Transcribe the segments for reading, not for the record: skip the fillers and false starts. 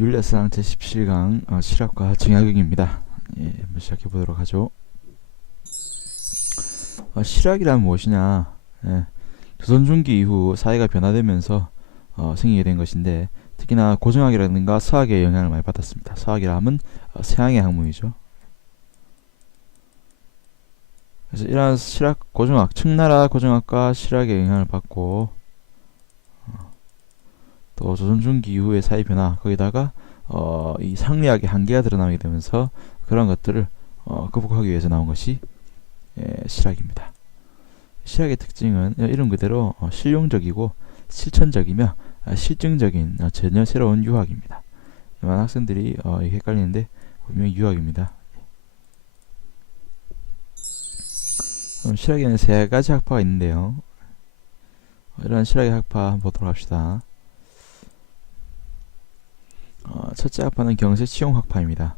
윤리학상 제17강 실학과 정약용입니다. 한번 시작해 보도록 하죠. 실학이란 무엇이냐? 조선 중기 이후 사회가 변화되면서 생기게 된 것인데, 특히나 고정학이라든가 서학의 영향을 많이 받았습니다. 서학이라 하면 서양의 학문이죠. 그래서 이러한 실학, 고정학, 청나라 고정학과 실학의 영향을 받고, 또 조선 중기 이후의 사회 변화, 거기다가 이 상리학의 한계가 드러나게 되면서 그런 것들을 극복하기 위해서 나온 것이 실학입니다. 실학의 특징은 이름 그대로 실용적이고 실천적이며 실증적인 전혀 새로운 유학입니다. 많은 학생들이 헷갈리는데 분명히 유학입니다. 실학에는 세 가지 학파가 있는데요. 이런 실학의 학파 한번 보도록 합시다. 첫째 학파는 경세치용학파입니다.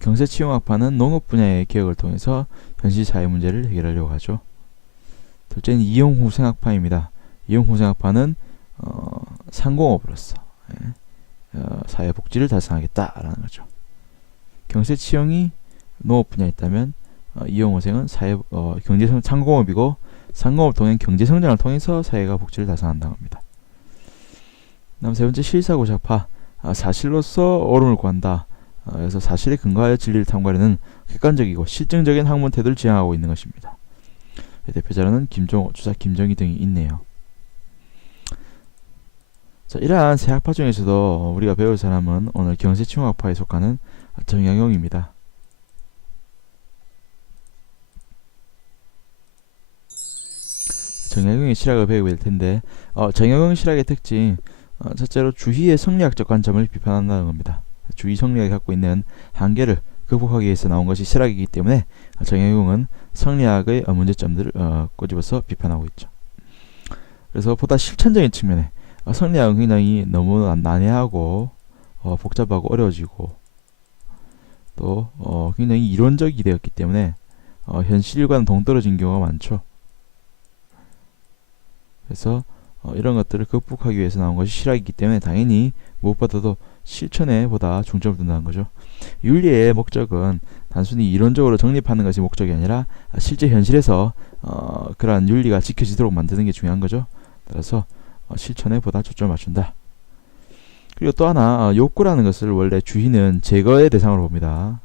경세치용학파는 농업 분야의 개혁을 통해서 현실 사회 문제를 해결하려고 하죠. 둘째는 이용후생학파입니다. 이용후생학파는 상공업으로서 사회 복지를 달성하겠다라는 거죠. 경세치용이 농업 분야에 있다면 이용후생은 경제성 상공업이고, 상공업 통한 경제성장을 통해서 사회가 복지를 달성한다고 합니다. 다음 세 번째 실사고작파, 사실로서 옳음을 구한다. 그래서 사실에 근거하여 진리를 탐구하려는 객관적이고 실증적인 학문 태도를 지향하고 있는 것입니다. 대표자로는 김종호, 주작 김정희 등이 있네요. 자, 이러한 세 학파 중에서도 우리가 배울 사람은 오늘 경세치용학파에 속하는 정약용입니다. 정약용의 실학을 배우게 될 텐데, 정약용 실학의 특징, 첫째로 주희의 성리학적 관점을 비판한다는 겁니다. 주희 성리학이 갖고 있는 한계를 극복하기 위해서 나온 것이 실학이기 때문에 정약용은 성리학의 문제점들을 꼬집어서 비판하고 있죠. 그래서 보다 실천적인 측면에 성리학은 굉장히 너무 난해하고 복잡하고 어려워지고, 또 굉장히 이론적이 되었기 때문에 현실과는 동떨어진 경우가 많죠. 그래서 이런 것들을 극복하기 위해서 나온 것이 실학이기 때문에 당연히 무엇보다도 실천에 보다 중점을 둔다는 거죠. 윤리의 목적은 단순히 이론적으로 정립하는 것이 목적이 아니라 실제 현실에서 그러한 윤리가 지켜지도록 만드는 게 중요한 거죠. 따라서 실천에 보다 초점을 맞춘다. 그리고 또 하나, 욕구라는 것을 원래 주희는 제거의 대상으로 봅니다.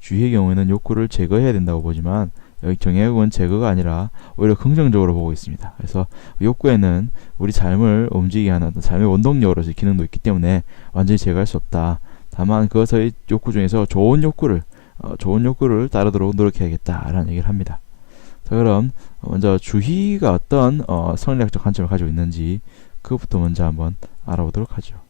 주희의 경우에는 욕구를 제거해야 된다고 보지만, 여기 정약용은 제거가 아니라 오히려 긍정적으로 보고 있습니다. 그래서 욕구에는 우리 삶을 움직이게 하는 어떤 삶의 원동력으로서의 기능도 있기 때문에 완전히 제거할 수 없다. 다만 그것의 욕구 중에서 좋은 욕구를 따르도록 노력해야겠다라는 얘기를 합니다. 자, 그럼 먼저 주희가 어떤 성리학적 관점을 가지고 있는지 그것부터 먼저 한번 알아보도록 하죠.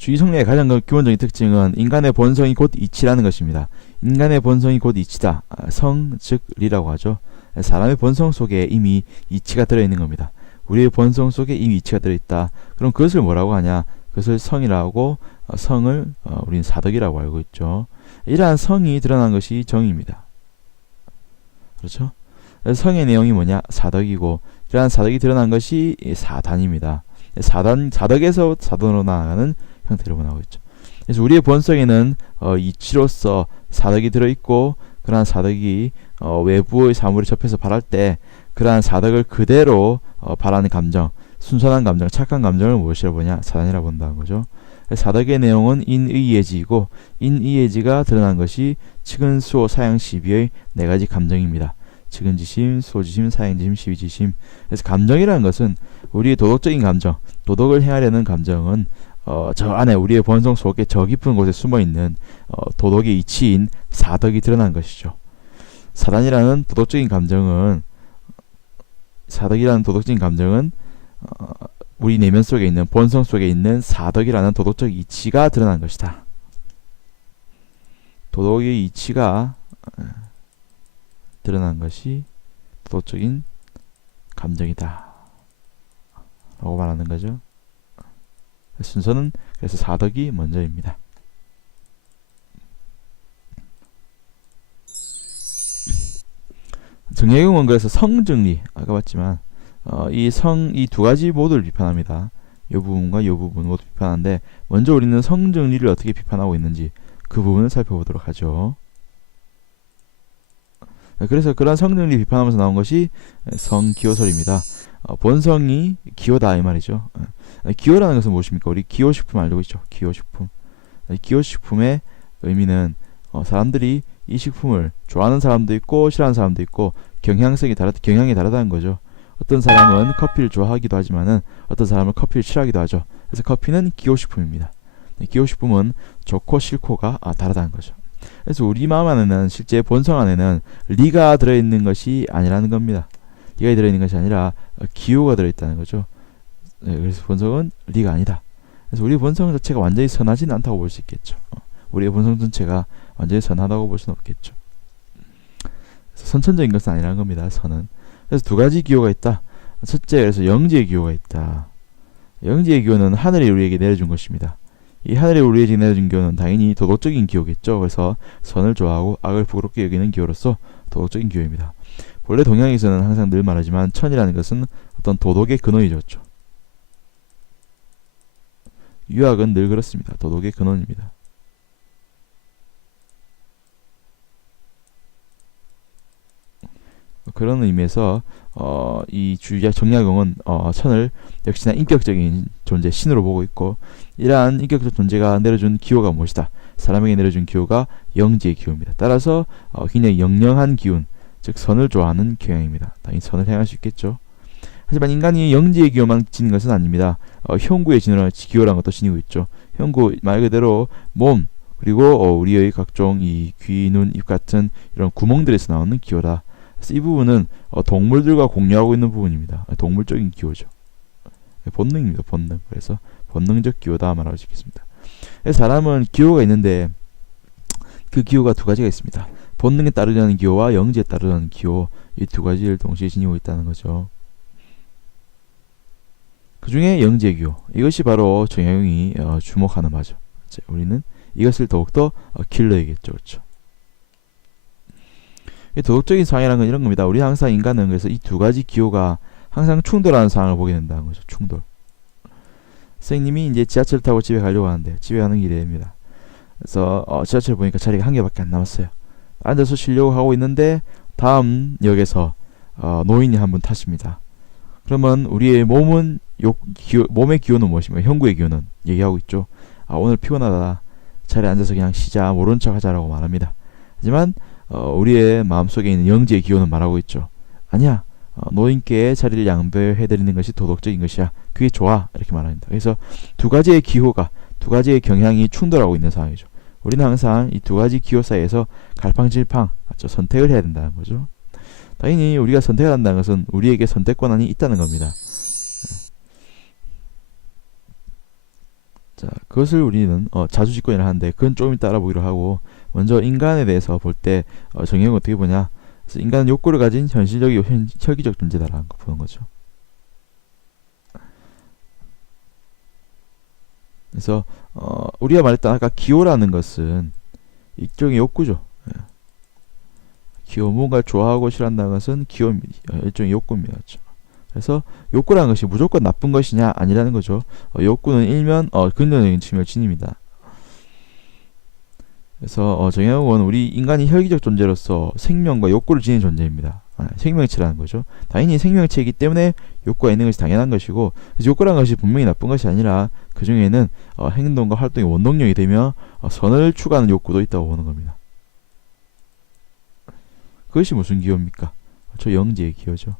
주희 성리의 가장 기본적인 특징은 인간의 본성이 곧 이치라는 것입니다. 인간의 본성이 곧 이치다. 성, 즉 리라고 하죠. 사람의 본성 속에 이미 이치가 들어있는 겁니다. 우리의 본성 속에 이미 이치가 들어있다. 그럼 그것을 뭐라고 하냐? 그것을 성이라고, 성을 우리는 사덕이라고 알고 있죠. 이러한 성이 드러난 것이 정의입니다. 그렇죠? 성의 내용이 뭐냐? 사덕이고, 이러한 사덕이 드러난 것이 사단입니다. 사덕에서 사단으로 나아가는 형태로 나오고 있죠. 그래서 우리의 본성에는 이치로서 사덕이 들어있고, 그러한 사덕이 외부의 사물에 접해서 발할 때 그러한 사덕을 그대로 발하는 감정, 순수한 감정, 착한 감정을 무엇이라고 보냐? 사단이라고 본다는 거죠. 사덕의 내용은 인의예지이고, 인의예지가 드러난 것이 측은수호 사양시비의 네 가지 감정입니다. 측은지심, 수호지심, 사양지심, 시비지심. 그래서 감정이라는 것은 우리의 도덕적인 감정, 도덕을 행하려는 감정은 저 안에 우리의 본성 속에 저 깊은 곳에 숨어있는 도덕의 이치인 사덕이 드러난 것이죠. 사단이라는 도덕적인 감정은, 우리 내면 속에 있는, 본성 속에 있는 사덕이라는 도덕적 이치가 드러난 것이다. 도덕의 이치가 드러난 것이 도덕적인 감정이다 라고 말하는 거죠. 순서는 그래서 사덕이 먼저입니다. 정약용은 그래서 성정리 아까 봤지만 이 두 가지 모두를 비판합니다. 이 부분과 이 부분 모두 비판하는데 먼저 우리는 성정리를 어떻게 비판하고 있는지 그 부분을 살펴보도록 하죠. 그래서 그런 성정리 비판하면서 나온 것이 성기호설입니다. 본성이 기호다 이 말이죠. 기호라는 것은 무엇입니까? 우리 기호식품 알고 있죠. 기호식품. 기호식품의 의미는 사람들이 이 식품을 좋아하는 사람도 있고 싫어하는 사람도 있고 경향이 다르다는 거죠. 어떤 사람은 커피를 좋아하기도 하지만은 어떤 사람은 커피를 싫어하기도 하죠. 그래서 커피는 기호식품입니다. 기호식품은 좋고 싫고가 다르다는 거죠. 그래서 우리 마음 안에는 실제 본성 안에는 리가 들어있는 것이 아니라는 겁니다. 리가 들어있는 것이 아니라 기호가 들어있다는 거죠. 그래서 본성은 리가 아니다. 그래서 우리 본성 자체가 완전히 선하지는 않다고 볼 수 있겠죠. 우리의 본성 전체가 완전히 선하다고 볼 수는 없겠죠. 선천적인 것은 아니라는 겁니다. 선은. 그래서 두 가지 기호가 있다. 첫째, 그래서 영지의 기호가 있다. 영지의 기호는 하늘이 우리에게 내려준 것입니다. 이 하늘이 우리에게 내려준 기호는 당연히 도덕적인 기호겠죠. 그래서 선을 좋아하고 악을 부끄럽게 여기는 기호로서 도덕적인 기호입니다. 본래 동양에서는 항상 늘 말하지만 천이라는 것은 어떤 도덕의 근원이죠. 유학은 늘 그렇습니다. 도덕의 근원입니다. 그런 의미에서 이 주의자 정약용은 천을 역시나 인격적인 존재, 신으로 보고 있고 이러한 인격적 존재가 내려준 기호가 무엇이다? 사람에게 내려준 기호가 영지의 기호입니다. 따라서 굉장히 영영한 기운, 즉 선을 좋아하는 경향입니다. 당연히 선을 행할 수 있겠죠. 하지만 인간이 영지의 기호만 지닌 것은 아닙니다. 형구의 기호라는 것도 지니고 있죠. 형구 말 그대로 몸 그리고 우리의 각종 이 귀, 눈, 입 같은 이런 구멍들에서 나오는 기호다. 그래서 이 부분은 동물들과 공유하고 있는 부분입니다. 동물적인 기호죠. 본능입니다. 본능. 그래서 본능적 기호다 말하고 싶겠습니다. 사람은 기호가 있는데 그 기호가 두 가지가 있습니다. 본능에 따르려는 기호와 영지에 따르려는 기호, 이 두 가지를 동시에 지니고 있다는 거죠. 그 중에 영지의 기호, 이것이 바로 정약용이 주목하는 바죠. 우리는 이것을 더욱더 길러야겠죠. 그렇죠? 도덕적인 상이라는 건 이런 겁니다. 우리 항상 인간은 그래서 이 두 가지 기호가 항상 충돌하는 상황을 보게 된다는 거죠. 충돌. 선생님이 이제 지하철 타고 집에 가려고 하는데 집에 가는 길입니다. 그래서 지하철 보니까 자리가 한 개밖에 안 남았어요. 앉아서 쉬려고 하고 있는데 다음 역에서 노인이 한 분 타십니다. 그러면 우리의 몸은 몸의 기호는 무엇입니까? 형구의 기호는 얘기하고 있죠. 오늘 피곤하다. 자리에 앉아서 그냥 쉬자. 모른 척 하자라고 말합니다. 하지만 우리의 마음속에 있는 영지의 기호는 말하고 있죠. 아니야. 노인께 자리를 양보해드리는 것이 도덕적인 것이야. 그게 좋아. 이렇게 말합니다. 그래서 두 가지의 기호가, 두 가지의 경향이 충돌하고 있는 상황이죠. 우리는 항상 이 두 가지 기호 사이에서 갈팡질팡 맞죠? 선택을 해야 된다는 거죠. 당연히 우리가 선택을 한다는 것은 우리에게 선택 권한이 있다는 겁니다. 자, 그것을 우리는 자주직권이라 하는데 그건 좀 이따 알아보기로 하고 먼저 인간에 대해서 볼 때 정의형은 어떻게 보냐? 그래서 인간은 욕구를 가진 현실적이고 혈기적 존재다라는 거 보는 거죠. 그래서 우리가 말했던 아까 기호라는 것은 일종의 욕구죠. 기호, 뭔가를 좋아하고 싫어한다는 것은 일종의 욕구입니다. 그렇죠? 그래서 욕구라는 것이 무조건 나쁜 것이냐 아니라는 거죠. 욕구는 일면 긍정적인 측면을 지닙니다. 그래서 정약용은 우리 인간이 혈기적 존재로서 생명과 욕구를 지닌 존재입니다. 생명체라는 거죠. 당연히 생명체이기 때문에 욕구가 있는 것이 당연한 것이고, 그래서 욕구라는 것이 분명히 나쁜 것이 아니라 그 중에는 행동과 활동이 원동력이 되며 선을 추구하는 욕구도 있다고 보는 겁니다. 그것이 무슨 기호입니까? 저 영지의 기호죠.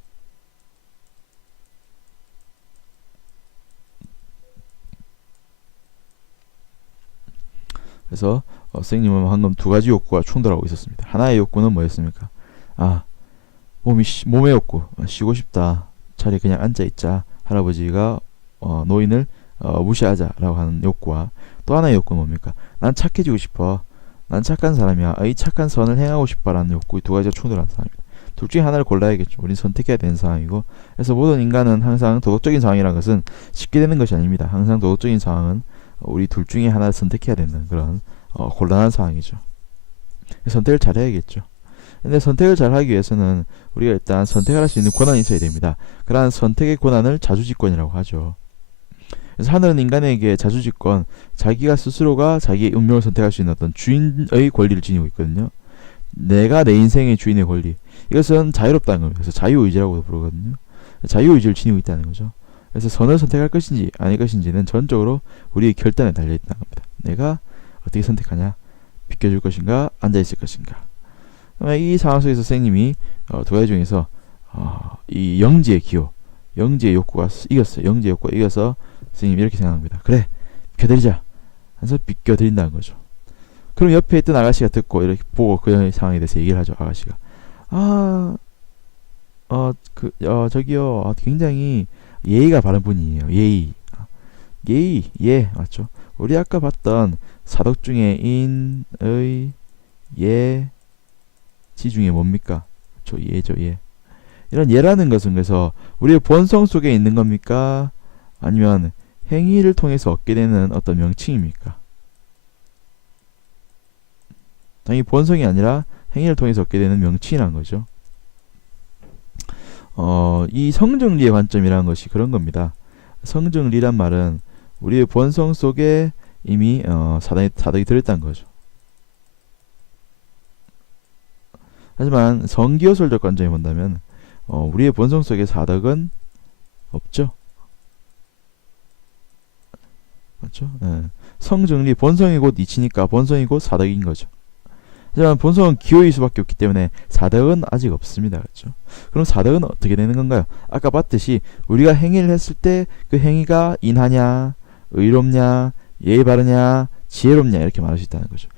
그래서 선생님은 방금 두 가지 욕구가 충돌하고 있었습니다. 하나의 욕구는 뭐였습니까? 몸의 욕구, 쉬고 싶다, 자리에 그냥 앉아있자, 할아버지가 노인을 무시하자라고 하는 욕구와 또 하나의 욕구는 뭡니까? 난 착해지고 싶어, 난 착한 사람이야, 이 착한 선을 행하고 싶어라는 욕구, 이 두 가지가 충돌하는 사람입니다. 둘 중에 하나를 골라야겠죠. 우리는 선택해야 되는 상황이고, 그래서 모든 인간은 항상 도덕적인 상황이라는 것은 쉽게 되는 것이 아닙니다. 항상 도덕적인 상황은 우리 둘 중에 하나를 선택해야 되는 그런 곤란한 상황이죠. 선택을 잘 해야겠죠. 근데 선택을 잘 하기 위해서는 우리가 일단 선택을 할 수 있는 권한이 있어야 됩니다. 그러한 선택의 권한을 자주지권이라고 하죠. 그래서 하늘은 인간에게 자주지권, 자기가 스스로가 자기의 운명을 선택할 수 있는 어떤 주인의 권리를 지니고 있거든요. 내가 내 인생의 주인의 권리, 이것은 자유롭다는 겁니다. 그래서 자유의지라고도 부르거든요. 자유의지를 지니고 있다는 거죠. 그래서 선을 선택할 것인지 아닐 것인지는 전적으로 우리의 결단에 달려있다는 겁니다. 내가 어떻게 선택하냐, 비켜줄 것인가, 앉아있을 것인가. 이 상황 속에서 선생님이 두 가지 중에서 이 영지의 기호, 영지의 욕구가 이겼어요. 영지의 욕구가 이겨서 선생님이 이렇게 생각합니다. 그래, 비켜드리자. 그래서 비켜드린다는 거죠. 그럼 옆에 있던 아가씨가 듣고 이렇게 보고 그 상황에 대해서 얘기를 하죠. 아가씨가 저기요, 굉장히 예의가 바른 분이에요. 예의 맞죠? 우리 아까 봤던 사덕 중에 인의 예지 중에 뭡니까? 그렇죠, 예죠, 예. 이런 예라는 것은 그래서 우리의 본성 속에 있는 겁니까? 아니면 행위를 통해서 얻게 되는 어떤 명칭입니까? 당연히 본성이 아니라 행위를 통해서 얻게 되는 명칭이란 거죠. 이 성정리의 관점이라는 것이 그런 겁니다. 성정리란 말은 우리의 본성 속에 이미 사덕이 들어있다는 거죠. 하지만 성기호설적 관점이 본다면 우리의 본성 속에 사덕은 없죠. 맞죠? 성정리, 본성이 곧 이치니까 본성이 곧 사덕인 거죠. 하지만 본성은 기호일 수밖에 없기 때문에 사덕은 아직 없습니다. 그렇죠? 그럼 사덕은 어떻게 되는 건가요? 아까 봤듯이 우리가 행위를 했을 때 그 행위가 인하냐, 의롭냐, 예의 바르냐, 지혜롭냐 이렇게 말할 수 있다는 거죠.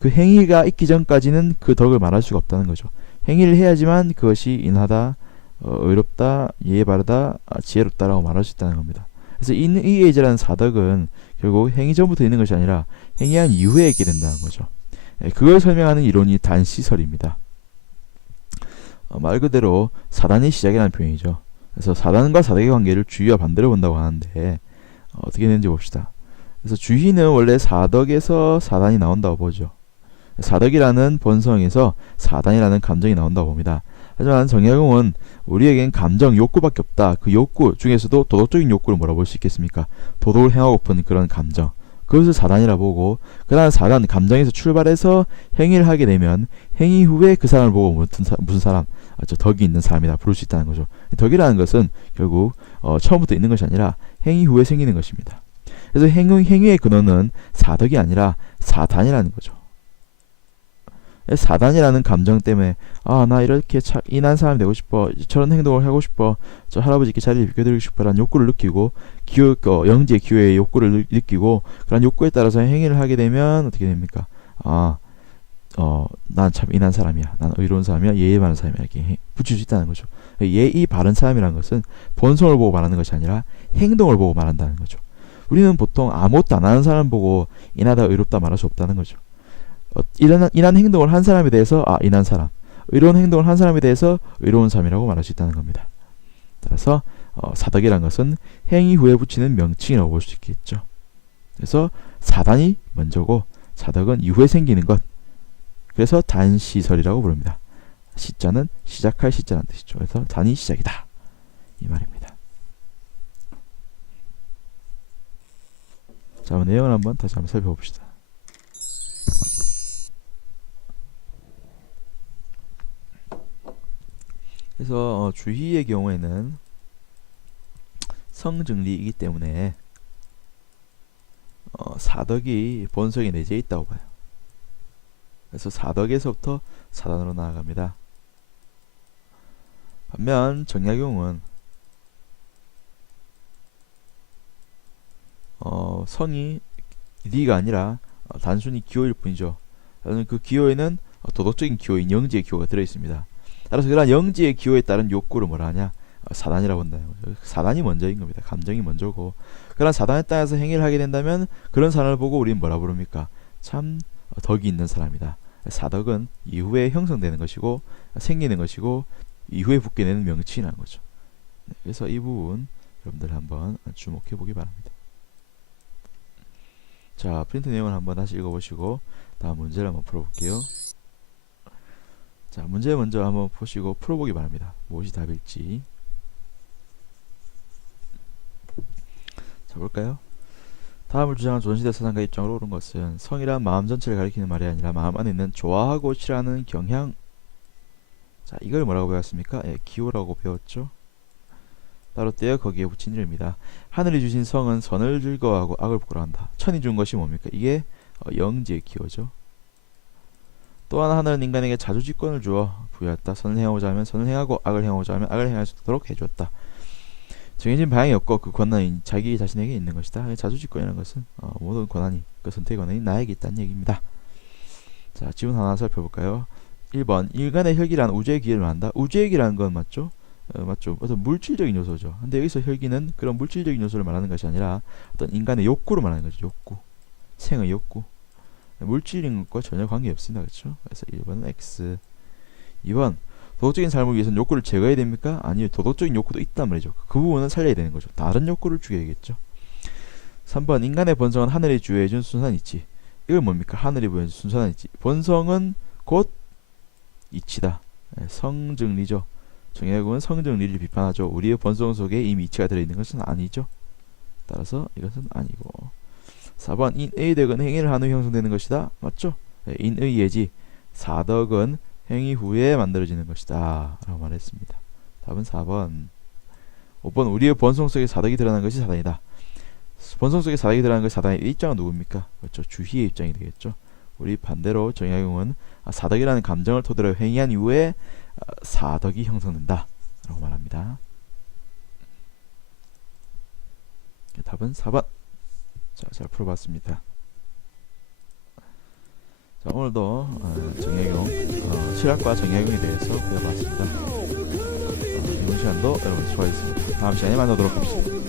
그 행위가 있기 전까지는 그 덕을 말할 수가 없다는 거죠. 행위를 해야지만 그것이 인하다, 의롭다, 예의 바르다, 지혜롭다라고 말할 수 있다는 겁니다. 그래서 이의제라는 사덕은 결국 행위 전부터 있는 것이 아니라 행위한 이후에 있게 된다는 거죠. 그걸 설명하는 이론이 단시설입니다. 말 그대로 사단이 시작이라는 표현이죠. 그래서 사단과 사덕의 관계를 주희와 반대로 본다고 하는데 어떻게 되는지 봅시다. 그래서 주희는 원래 사덕에서 사단이 나온다고 보죠. 사덕이라는 본성에서 사단이라는 감정이 나온다고 봅니다. 하지만 정약용은 우리에겐 감정, 욕구밖에 없다. 그 욕구 중에서도 도덕적인 욕구를 뭐라고 볼 수 있겠습니까? 도덕을 행하고픈 그런 감정, 그것을 사단이라 보고, 그러한 사단, 감정에서 출발해서 행위를 하게 되면 행위 후에 그 사람을 보고 무슨 사람, 덕이 있는 사람이다 부를 수 있다는 거죠. 덕이라는 것은 결국 처음부터 있는 것이 아니라 행위 후에 생기는 것입니다. 그래서 행위의 근원은 사덕이 아니라 사단이라는 거죠. 사단이라는 감정 때문에 나 이렇게 인한 사람이 되고 싶어, 저런 행동을 하고 싶어, 저 할아버지께 자리를 비켜드리고 싶어 라는 욕구를 느끼고, 영지의 기호의 욕구를 느끼고, 그런 욕구에 따라서 행위를 하게 되면 어떻게 됩니까? 난 참 인한 사람이야, 난 의로운 사람이야, 예의 바른 사람이야, 이렇게 붙일 수 있다는 거죠. 예의 바른 사람이라는 것은 본성을 보고 말하는 것이 아니라 행동을 보고 말한다는 거죠. 우리는 보통 아무것도 안 하는 사람 보고 인하다, 의롭다 말할 수 없다는 거죠. 인한 행동을 한 사람에 대해서 인한 사람, 의로운 행동을 한 사람에 대해서 의로운 사람이라고 말할 수 있다는 겁니다. 따라서 사덕이란 것은 행위 후에 붙이는 명칭이라고 볼 수 있겠죠. 그래서 사단이 먼저고 사덕은 이후에 생기는 것, 그래서 단시설이라고 부릅니다. 시자는 시작할 시자라는 뜻이죠. 그래서 단이 시작이다 이 말입니다. 자, 내용을 한번 다시 한번 살펴봅시다. 그래서 주희의 경우에는 성정리이기 때문에 사덕이 본성에 내재해 있다고 봐요. 그래서 사덕에서부터 사단으로 나아갑니다. 반면 정약용은 성이 리가 아니라 단순히 기호일 뿐이죠. 그 기호에는 도덕적인 기호인 영지의 기호가 들어있습니다. 따라서 그런 영지의 기호에 따른 욕구를 뭐라 하냐? 사단이라고 한다. 사단이 먼저인 겁니다. 감정이 먼저고, 그런 사단에 따라서 행위를 하게 된다면 그런 사람을 보고 우리는 뭐라 부릅니까? 참 덕이 있는 사람이다, 사덕은 이후에 형성되는 것이고 생기는 것이고 이후에 붙게 되는 명칭이라는 거죠. 네, 그래서 이 부분 여러분들 한번 주목해 보기 바랍니다. 자, 프린트 내용을 한번 다시 읽어보시고 다음 문제를 한번 풀어볼게요. 자, 문제 먼저 한번 보시고 풀어보기 바랍니다. 무엇이 답일지. 자, 볼까요? 다음을 주장한 조선시대 사상가 입장으로 옳은 것은 성이란 마음 전체를 가리키는 말이 아니라 마음 안에 있는 좋아하고 싫어하는 경향. 자, 이걸 뭐라고 배웠습니까? 예, 기호라고 배웠죠. 따로 떼어 거기에 붙인 일입니다. 하늘이 주신 성은 선을 즐거워하고 악을 부끄러워한다. 천이 준 것이 뭡니까? 이게 영지의 기호죠. 또 하나 하늘은 인간에게 자주지권을 주어 부여했다. 선을 행하고자 하면 선을 행하고 악을 행하고자 하면 악을 행할 수 있도록 해주었다. 정해진 방향이 없고 그 권한이 자기 자신에게 있는 것이다. 자주지권이라는 것은 모든 권한이, 그 선택의 권한이 나에게 있다는 얘기입니다. 자, 지문 하나 살펴볼까요? 1번 인간의 혈기란 우주의 기회를 말한다. 우주의 기라는 건 맞죠? 맞죠. 어떤 물질적인 요소죠. 근데 여기서 혈기는 그런 물질적인 요소를 말하는 것이 아니라 어떤 인간의 욕구를 말하는 거죠. 욕구. 생의 욕구. 물질인 것과 전혀 관계없습니다. 그렇죠? 그래서 1번은 X. 2번 도덕적인 삶을 위해서는 욕구를 제거해야 됩니까? 아니요. 도덕적인 욕구도 있단 말이죠. 그 부분은 살려야 되는 거죠. 다른 욕구를 죽여야겠죠. 3번 인간의 본성은 하늘이 주해준 순수한 이치. 이건 뭡니까? 하늘이 부여해준 순수한 이치. 본성은 곧 이치다. 성증리죠. 정약용은 성증리를 비판하죠. 우리의 본성 속에 이미 이치가 들어있는 것은 아니죠. 따라서 이것은 아니고. 4번 인의 덕은 행위를 한 후 형성되는 것이다. 맞죠? 인의 예지. 사덕은 행위 후에 만들어지는 것이다 라고 말했습니다. 답은 4번. 5번 우리의 본성 속에 사덕이 드러나는 것이 사단이다. 본성 속에 사덕이 드러나는 것이 사단의 입장은 누굽니까? 그렇죠. 주희의 입장이 되겠죠. 우리 반대로 정약용은 사덕이라는 감정을 토대로 행위한 이후에 사덕이 형성된다 라고 말합니다. 답은 4번. 자, 잘 풀어봤습니다. 자, 오늘도 정약용, 실학과 정약용에 대해서 배워봤습니다. 이번 시간도 여러분 수고하셨습니다. 다음 시간에 만나도록 합시다.